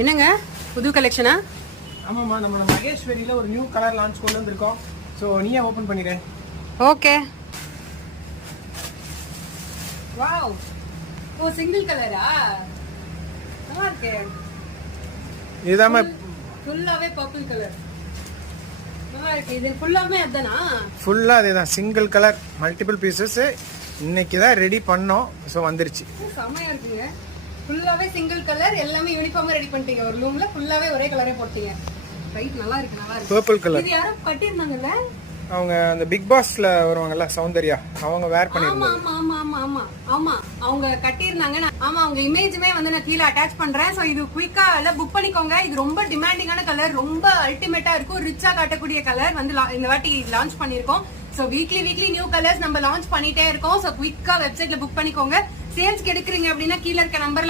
என்னங்க புது கலெக்ஷனா? ஆமாம்மா, நம்ம மகேஸ்வரியில் ஒரு நியூ கலர் லான்ச் கொண்டு வந்திருக்கோம். ஸோ நீயே ஓப்பன் பண்ணிடு. ஓகே. வாவ், ஓ சிங்கிள் கலரா? நல்லா இருக்கு. இதுதாம்மா ஃபுல்லாவே பர்பிள் கலர். நல்லா இருக்கு. இது ஃபுல்லாவே அதானா? ஃபுல்லாக அதே தான், சிங்கிள் கலர் மல்டிபிள் பீசஸ். இன்னைக்கு தான் ரெடி பண்ணோம். ஸோ வந்துருச்சு. செமையா இருக்குங்க. ஃபுல்லாவே சிங்கிள் கலர், எல்லாமே யூனிஃபார்மா ரெடி பண்ணிட்டீங்க. ஒரு ரூம்ல ஃபுல்லாவே ஒரே கலரே போட்டீங்க. ரைட், நல்லா இருக்கு நல்லா இருக்கு. Purple colour. இது யாரோ கட்டிருந்தாங்கல்ல? அவங்க அந்த பிக் பாஸ்ல வருவாங்கல்ல சௌந்தர்யா, அவங்க வேர் ஆமா பண்ணிருந்தாங்க. ஆமா ஆமா ஆமா ஆமா ஆமா, அவங்க கட்டிருந்தாங்க. ஆமா, அவங்க இமேஜ்மே வந்து நான் கீழ அட்டாச் பண்றேன். சோ இது குயிக்கா எல்லாம் புக் பண்ணிக்கோங்க. இது ரொம்ப டிமாண்டிங்கான கலர், ரொம்ப அல்டிமேட்டா இருக்கும், ரிச்சா காட்டக்கூடிய கலர் வந்து இந்த வாட்டி லான்ச் பண்ணிருக்கோம். சோ வீக்லி நியூ கலர்ஸ் நம்ம லான்ச் பண்ணிட்டே இருக்கோம். சோ குயிக்கா வெப்சைட்ல புக் பண்ணிக்கோங்க. சேல்ஸ்க்கு எடுக்கிறீங்க அப்படின்னா கீழ இருக்க நம்பர்ல